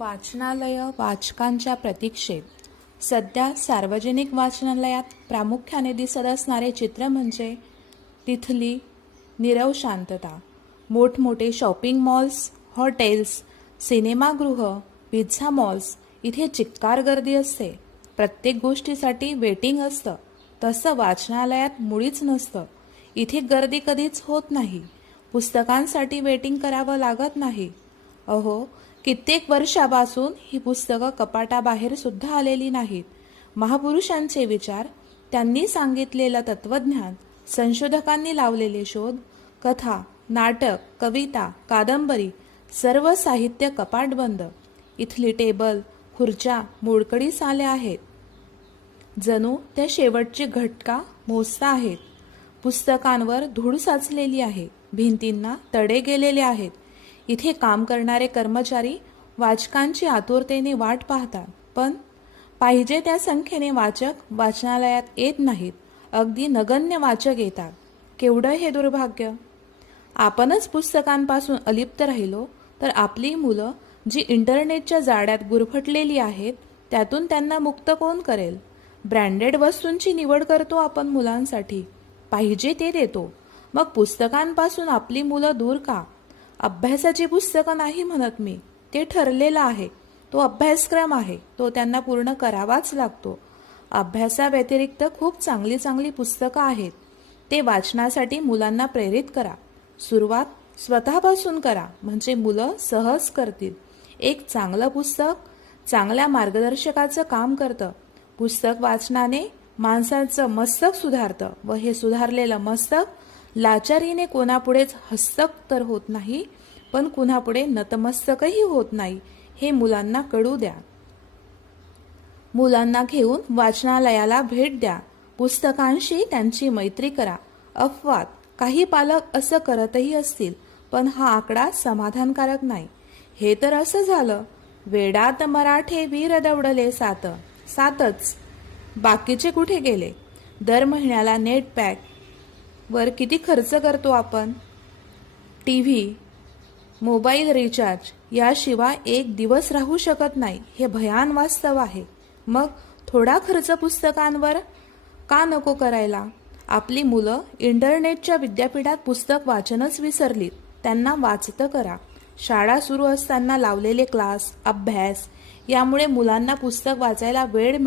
वाचनालय वाचकांच्या प्रतीक्षेत. सध्या सार्वजनिक वाचनालयात प्रामुख्याने दिसत असणारे चित्र म्हणजे तिथली निरव शांतता मोठमोठे शॉपिंग मॉल्स हॉटेल्स सिनेमागृह पिझ्झा मॉल्स इथे चिक्कार गर्दी असते. प्रत्येक गोष्टीसाठी वेटिंग असतं. तसं वाचनालयात मुळीच नसतं. इथे गर्दी कधीच होत नाही. पुस्तकांसाठी वेटिंग करावं लागत नाही. अहो कित्येक वर्षापासून ही पुस्तकं कपाटाबाहेर सुद्धा आलेली नाहीत. महापुरुषांचे विचार त्यांनी सांगितलेलं तत्वज्ञान संशोधकांनी लावलेले शोध कथा नाटक कविता कादंबरी सर्व साहित्य कपाट बंद इथली टेबल खुर्च्या मोडकडीस आल्या आहेत. जणू त्या शेवटची घटका मोजता आहेत. पुस्तकांवर धूळ साचलेली आहे. भिंतींना तडे गेलेले आहेत. इथे काम करणारे कर्मचारी वाचकांची आतुरतेने वाट पाहतात. पण पाहिजे त्या संख्येने वाचक वाचनालयात येत नाहीत. अगदी नगण्य वाचक येतात. केवढं हे दुर्भाग्य? आपणच पुस्तकांपासून अलिप्त राहिलो तर आपली मुलं जी इंटरनेटच्या जाड्यात गुरफटलेली आहेत त्यातून त्यांना मुक्त कोण करेल? ब्रँडेड वस्तूंची निवड करतो आपण मुलांसाठी. पाहिजे ते देतो. मग पुस्तकांपासून आपली मुलं दूर का? अभ्यासाची पुस्तकं नाही म्हणत मी. ते ठरलेलं आहे. तो अभ्यासक्रम आहे. तो त्यांना पूर्ण करावाच लागतो. अभ्यासाव्यतिरिक्त खूप चांगली चांगली पुस्तकं आहेत. ते वाचनासाठी मुलांना प्रेरित करा. सुरुवात स्वतःपासून करा. म्हणजे मुलं सहज करतील. एक चांगलं पुस्तक चांगल्या मार्गदर्शकाचं काम करतं. पुस्तक वाचनाने माणसाचं मस्तक सुधारतं व हे सुधारलेलं मस्तक लाचारीने कोणापुढेच हस्तक तर होत नाही पण कुणापुढे नतमस्तकही होत नाही हे मुलांना कळू द्या. मुलांना घेऊन वाचनालयाला भेट द्या. पुस्तकांशी त्यांची मैत्री करा. अफवात काही पालक असं करतही असतील पण हा आकडा समाधानकारक नाही. हे तर असं झालं. वेडात मराठे वीर दवडले सात. सातच. बाकीचे कुठे गेले? दर महिन्याला नेट पॅक वर किती खर्च करतो आपण? टी व्ही मोबाईल रिचार्ज याशिवाय एक दिवस राहू शकत नाही. हे भयान वास्तव आहे. मग थोडा खर्च पुस्तकांवर? का नको करायला? आपली मुलं इंटरनेटच्या विद्यापीठात पुस्तक वाचनच विसरलीत. त्यांना वाचतं करा. शाळा सुरू असताना लावलेले क्लास अभ्यास यामुळे मुलांना पुस्तक वाचायला वेळ मिळ